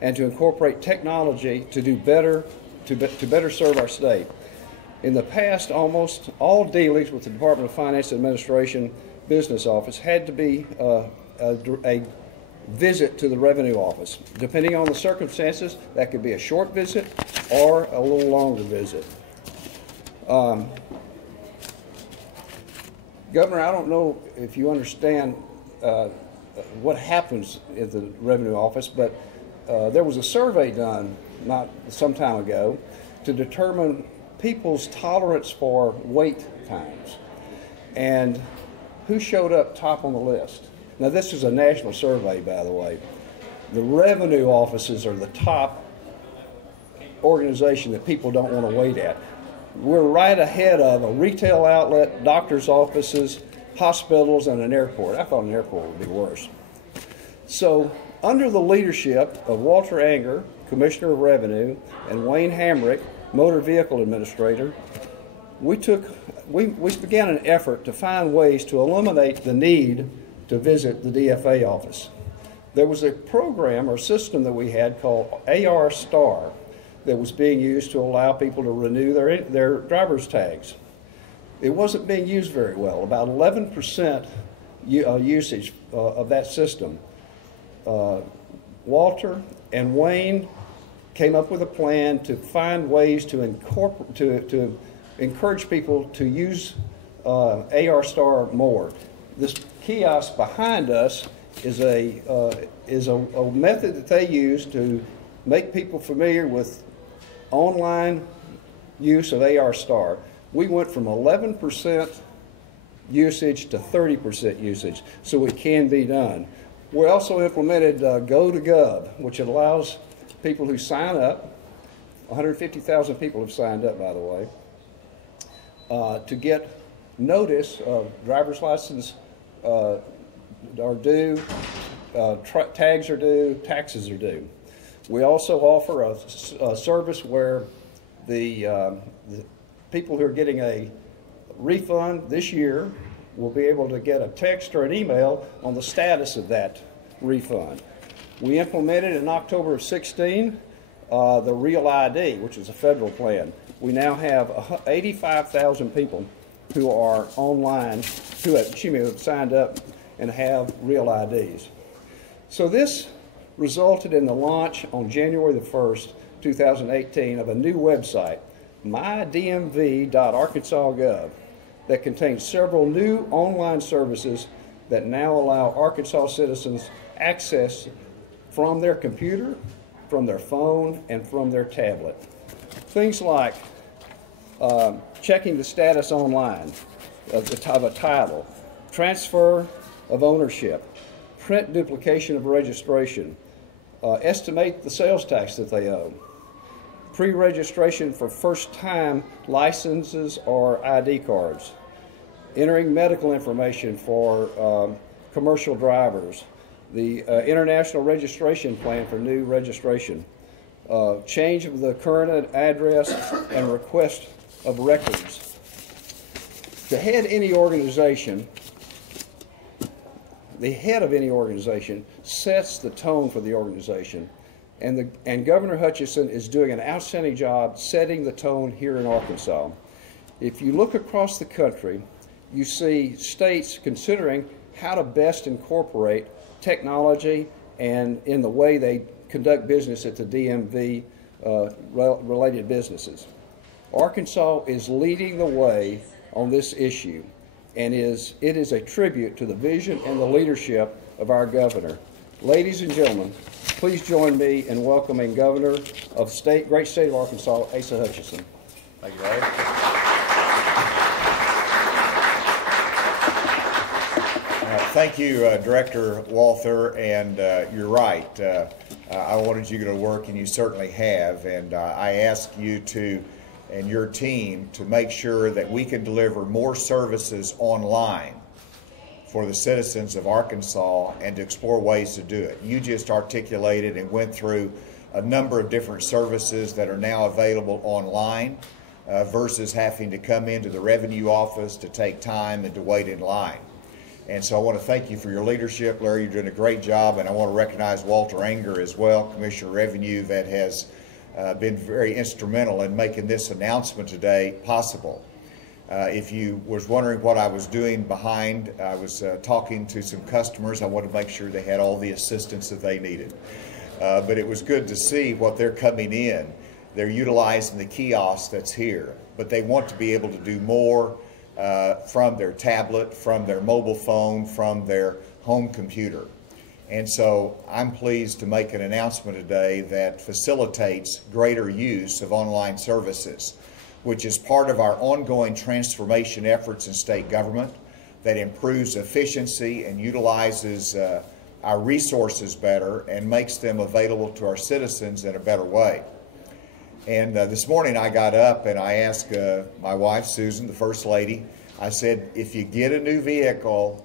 and to incorporate technology to do better, to better serve our state. In the past, almost all dealings with the Department of Finance Administration Business Office had to be a visit to the Revenue Office. Depending on the circumstances, that could be a short visit or a little longer visit. Governor, I don't know if you understand what happens at the Revenue Office, but there was a survey done not some time ago to determine people's tolerance for wait times and who showed up top on the list. Now, this is a national survey, by the way. The revenue offices are the top organization that people don't want to wait at. We're right ahead of a retail outlet, doctor's offices, hospitals, and an airport. I thought an airport would be worse. So, under the leadership of Walter Anger, Commissioner of Revenue, and Wayne Hamrick, Motor Vehicle Administrator, we began an effort to find ways to eliminate the need to visit the DFA office. There was a program or system that we had called AR Star that was being used to allow people to renew their driver's tags. It wasn't being used very well, about 11% usage of that system. Walter and Wayne came up with a plan to find ways to encourage people to use AR Star more. This kiosk behind us is a method that they use to make people familiar with online use of AR Star. We went from 11% usage to 30% usage, so it can be done. We also implemented Go.gov, which allows people who sign up, 150,000 people have signed up, by the way, to get notice of driver's license are due, tags are due, taxes are due. We also offer a service where the people who are getting a refund this year will be able to get a text or an email on the status of that refund. We implemented in October of 16 the Real ID, which is a federal plan. We now have 85,000 people who are online, who have signed up and have Real IDs. So this resulted in the launch on January the 1st, 2018 of a new website, mydmv.arkansas.gov, that contains several new online services that now allow Arkansas citizens access from their computer, from their phone, and from their tablet. Things like checking the status online of a title, transfer of ownership, print duplication of registration, estimate the sales tax that they owe, pre-registration for first-time licenses or ID cards, entering medical information for commercial drivers, the international registration plan for new registration, change of the current address, and request of records. To head any organization, the head of any organization sets the tone for the organization, and Governor Hutchinson is doing an outstanding job setting the tone here in Arkansas. If you look across the country, you see states considering how to best incorporate technology and in the way they conduct business at the DMV related businesses. Arkansas is leading the way on this issue, and it is a tribute to the vision and the leadership of our governor. Ladies and gentlemen, please join me in welcoming Governor of great state of Arkansas, Asa Hutchinson. Thank you, Larry. Thank you, Director Walther, and you're right. I wanted you to work, and you certainly have, and I ask you to, and your team, to make sure that we can deliver more services online for the citizens of Arkansas and to explore ways to do it. You just articulated and went through a number of different services that are now available online versus having to come into the revenue office to take time and to wait in line. And so I want to thank you for your leadership, Larry. You're doing a great job, and I want to recognize Walter Anger as well, Commissioner of Revenue, that has been very instrumental in making this announcement today possible. If you was wondering what I was doing behind, I was talking to some customers. I wanted to make sure they had all the assistance that they needed. But it was good to see what they're coming in. They're utilizing the kiosk that's here, but they want to be able to do more from their tablet, from their mobile phone, from their home computer. And so I'm pleased to make an announcement today that facilitates greater use of online services, which is part of our ongoing transformation efforts in state government that improves efficiency and utilizes our resources better and makes them available to our citizens in a better way. And this morning I got up and I asked my wife, Susan, the First Lady, I said, if you get a new vehicle,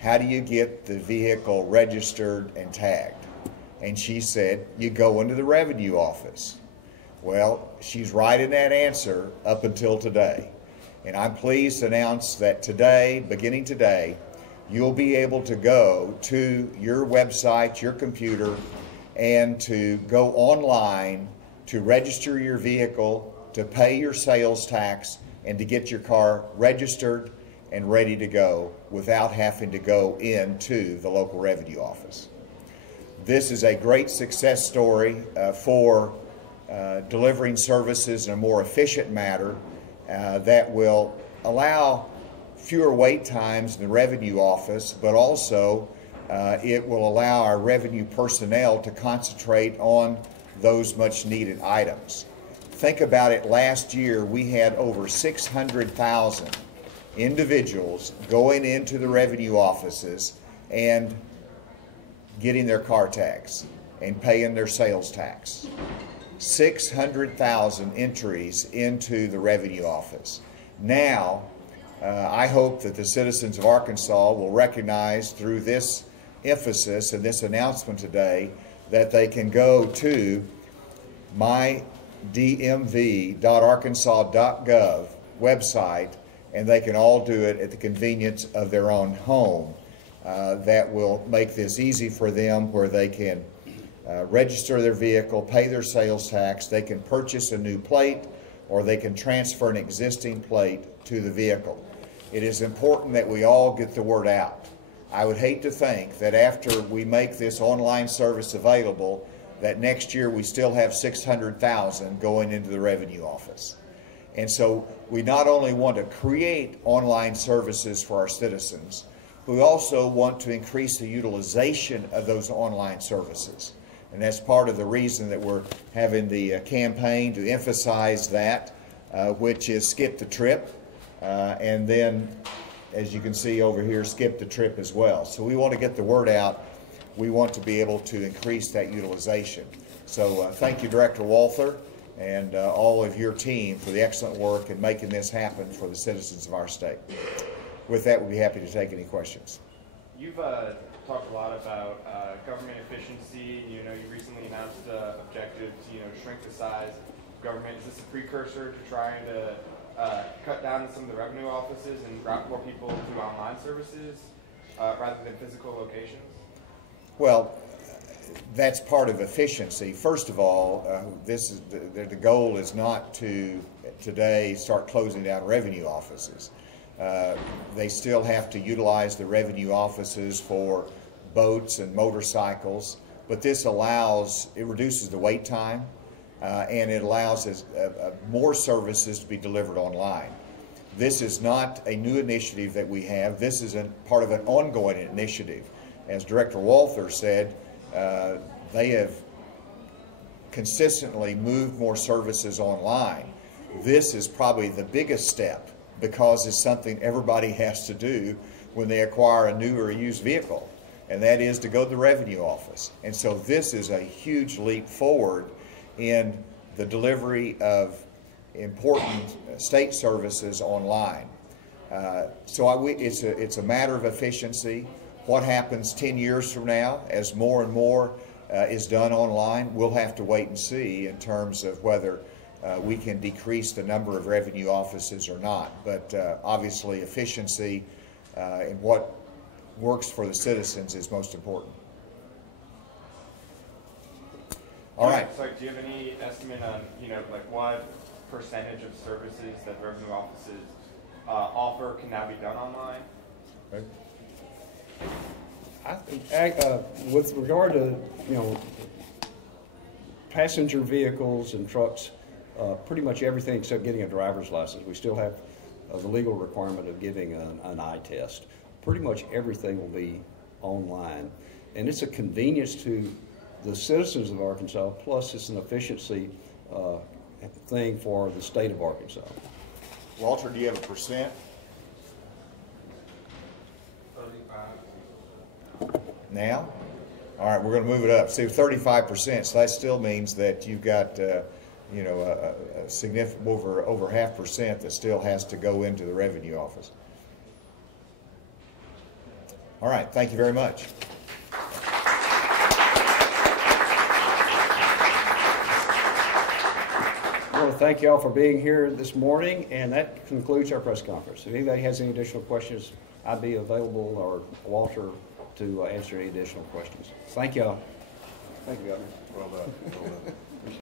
how do you get the vehicle registered and tagged? And she said, you go into the revenue office. Well, she's right in that answer up until today. And I'm pleased to announce that today, beginning today, you'll be able to go to your website, your computer, and to go online to register your vehicle, to pay your sales tax, and to get your car registered and ready to go without having to go into the local revenue office. This is a great success story for delivering services in a more efficient manner that will allow fewer wait times in the revenue office, but also it will allow our revenue personnel to concentrate on those much needed items. Think about it, last year we had over 600,000 individuals going into the revenue offices and getting their car tags and paying their sales tax. 600,000 entries into the revenue office. Now, I hope that the citizens of Arkansas will recognize through this emphasis and this announcement today that they can go to mydmv.arkansas.gov website, and they can all do it at the convenience of their own home. That will make this easy for them, where they can register their vehicle, pay their sales tax, they can purchase a new plate, or they can transfer an existing plate to the vehicle. It is important that we all get the word out. I would hate to think that after we make this online service available, that next year we still have 600,000 going into the revenue office. And so we not only want to create online services for our citizens, we also want to increase the utilization of those online services. And that's part of the reason that we're having the campaign to emphasize that, which is skip the trip. And then, as you can see over here, skip the trip as well. So we want to get the word out. We want to be able to increase that utilization. So thank you, Director Walther, and all of your team for the excellent work in making this happen for the citizens of our state. With that, we'd be happy to take any questions. You've talked a lot about government efficiency. You recently announced objective to shrink the size of government. Is this a precursor to trying to cut down some of the revenue offices and route more people to online services rather than physical locations? Well, that's part of efficiency. First of all, the goal is not to today start closing down revenue offices. They still have to utilize the revenue offices for boats and motorcycles, but this reduces the wait time, and it allows more services to be delivered online. This is not a new initiative that we have. This is part of an ongoing initiative. As Director Walther said, they have consistently moved more services online. This is probably the biggest step, because it's something everybody has to do when they acquire a new or a used vehicle, and that is to go to the revenue office. And so this is a huge leap forward in the delivery of important state services online. So it's a matter of efficiency. What happens 10 years from now as more and more is done online, we'll have to wait and see in terms of whether we can decrease the number of revenue offices or not. But obviously efficiency and what works for the citizens is most important. All right. So, do you have any estimate on, like what percentage of services that revenue offices offer can now be done online? Right. I think, with regard to, passenger vehicles and trucks, pretty much everything except getting a driver's license. We still have the legal requirement of giving an eye test. Pretty much everything will be online. And it's a convenience to the citizens of Arkansas, plus it's an efficiency thing for the state of Arkansas. Walter, do you have a percent? 35. Now? All right, we're going to move it up. See, 35%, so that still means that you've got, a significant over 0.5% that still has to go into the revenue office. All right, thank you very much. I want to thank you all for being here this morning, and that concludes our press conference. If anybody has any additional questions, I'd be available, or Walter, to answer any additional questions. Thank you all. Thank you, Governor. Well done. Well done.